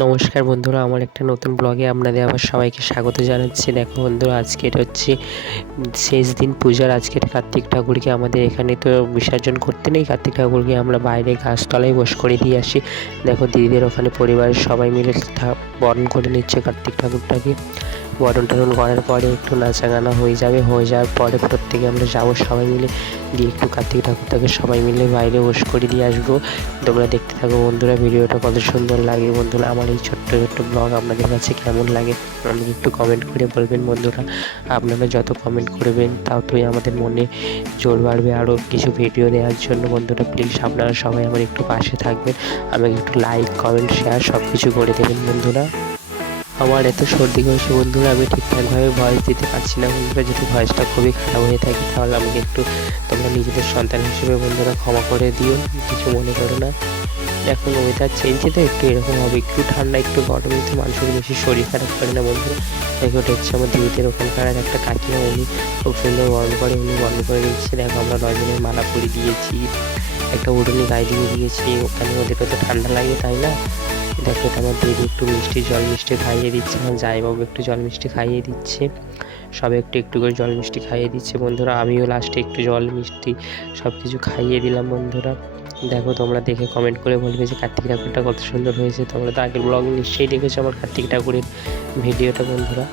নমস্কার বন্ধুরা, আমার একটা নতুন ব্লগে আপনাদের আবার সবাইকে স্বাগত জানাচ্ছি। দেখো বন্ধুরা, আজকে এটা হচ্ছে শেষ দিন পূজার আজকের কার্তিক ঠাকুরকে আমাদের এখানে তো বিসর্জন করতে নেই। কার্তিক ঠাকুরকে আমরা বাইরে গাছতলায় বস করে দিয়ে আসি। দেখো দিদিদের ওখানে পরিবারের সবাই মিলে বরণ করে নিচ্ছে কার্তিক ঠাকুরটাকে। বরণ টরণ করার পরে একটু নাচা গানা হয়ে যাবে, হয়ে যাওয়ার পরে প্রত্যেকে আমরা যাব সবাই মিলে। দিয়ে একটু কার্তিক ঠাকুর ঠাকুরটাকে সবাই মিলে বাইরে বস করে দিয়ে আসব। তোমরা দেখতে থাকো বন্ধুরা, ভিডিওটা কত সুন্দর লাগে। বন্ধুরা, আমার এই ছোট্ট ছোট্ট ব্লগ আপনাদের কাছে কেমন লাগে আমাকে একটু কমেন্ট করে বলবেন বন্ধুরা। আপনারা যত কমেন্ট করবেন তাও তো আমাদের মনে জোর বাড়বে আরও কিছু ভিডিও দেওয়ার জন্য। বন্ধুরা প্লিজ আপনারা সবাই আমার একটু পাশে থাকবেন। আমাকে একটু লাইক কমেন্ট শেয়ার সব কিছু করে দেবেন বন্ধুরা। আমার এত সর্দি হয়েছে বন্ধুরা, আমি ঠিকঠাকভাবে ভয়েস দিতে পারছি না বন্ধুরা যদি ভয়েসটা খুবই খারাপ হয়ে থাকে, তাহলে আমাকে একটু তোমরা নিজেদের সন্তান হিসেবে বন্ধুরা ক্ষমা করে দিও, কিছু মনে করো না। এখন ওয়েদার চেঞ্জে তো একটু এরকম হবে, একটু ঠান্ডা, একটু গরমে তো মানুষের বেশি শরীর খারাপ করে না বন্ধুরা। দেখো ওটা হচ্ছে আমার দিদিদের ওখানকার একটা কাকিমা, উনি খুব সুন্দর বরণ করে, উনি বরণ করে দিচ্ছে। দেখো, আমরা রজনের মালা পরে দিয়েছি, একটা উড়ুনি গায়ে দিয়ে দিয়েছি, ওখানে ওদেরও তো ঠান্ডা লাগে, তাই না? দেখো আমার দিদি একটু মিষ্টি জল মিষ্টি খাইয়ে দিচ্ছে, আমার জামাইবাবু একটু জল মিষ্টি খাইয়ে দিচ্ছে। সবাই একটু একটু করে জল মিষ্টি খাইয়ে দিচ্ছে। বন্ধুরা, আমিও লাস্টে একটু জল মিষ্টি সব কিছু খাইয়ে দিলাম বন্ধুরা। দেখো, তোমরা দেখে কমেন্ট করে বলবে যে কার্তিক ঠাকুরটা কত সুন্দর হয়েছে। তোমরা তো আগের ব্লগ নিশ্চয়ই দেখেছ আমার কার্তিক ঠাকুরের ভিডিওটা বন্ধুরা।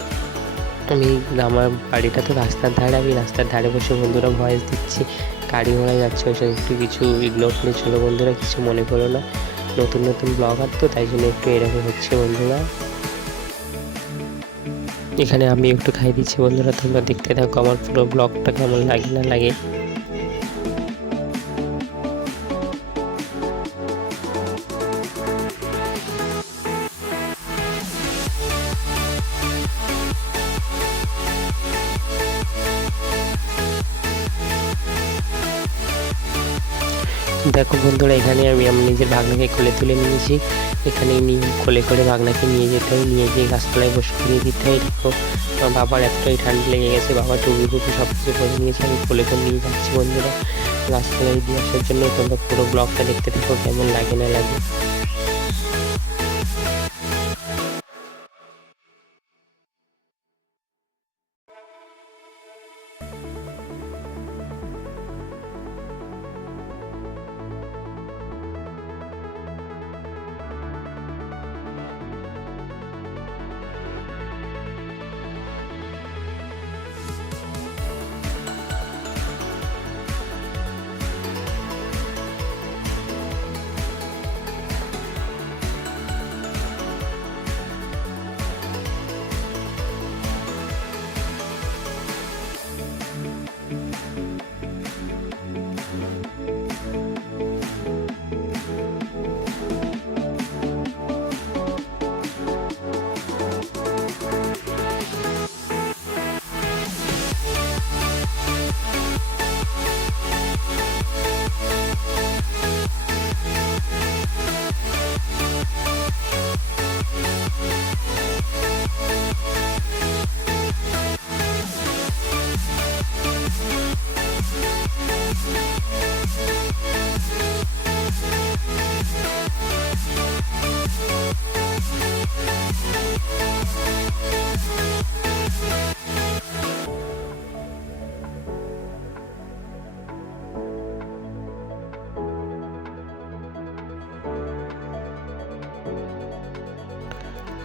আমি, আমার বাড়িটা তো রাস্তার ধারে, আমি রাস্তার ধারে বসে বন্ধুরা ভয়েস দিচ্ছি। গাড়ি ঘোড়া যাচ্ছে, ওই সব একটু কিছু ইগনোর করে ছিল বন্ধুরা, কিছু মনে করো না। নতুন নতুন ব্লগার তো তাই জন্য একটু এরকম হচ্ছে বন্ধুরা। এখানে আমি একটু খাই দিচ্ছি বন্ধুরা, তোমরা দেখতে থাকো আমার পুরো ব্লগটা কেমন লাগে না লাগে। দেখো বন্ধুরা, এখানে আমি আমার নিজের ভাগনাকে কোলে তুলে নিয়েছি। এখানে নিয়ে কোলে করে ভাগনাকে নিয়ে যেতে হয়, নিয়ে গিয়ে গাছপালায় বসে ফিরিয়ে দিতে হয়। দেখো, আমার বাবার একটাই ঠান্ডা লেগে গেছে, বাবা টুপি টুপি সব কিছু করে নিয়েছে, আমি কোলে করে নিয়ে যাচ্ছি বন্ধুরা। গাছপালায় দিয়ে আসার জন্য তোমরা পুরো ব্লগটা দেখতে থাকো, কেমন লাগে না লাগে।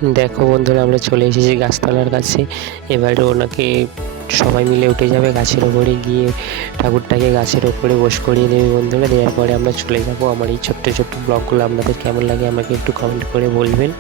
দেখো বন্ধুরা, আমরা চলে এসেছি গাছতলার কাছে। এবারে ওনাকে সবাই মিলে উঠে যাবে গাছের ওপরে গিয়ে ঠাকুরটাকে গাছের ওপরে বস করিয়ে দেবে বন্ধুরা। দেওয়ার পরে আমরা চলে যাব। আমার এই ছোট্ট ছোট্ট ব্লগগুলো আপনাদের কেমন লাগে আমাকে একটু কমেন্ট করে বলবেন।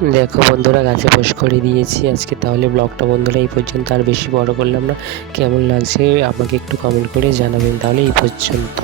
দেখো বন্ধুরা, গাছে পোষ করে দিয়েছি আজকে, তাহলে ব্লগটা বন্ধুরা এই পর্যন্ত, আর বেশি বড় করলাম না, কেমন লাগছে আমাকে একটু কমেন্ট করে জানাবেন, তাহলে এই পর্যন্ত।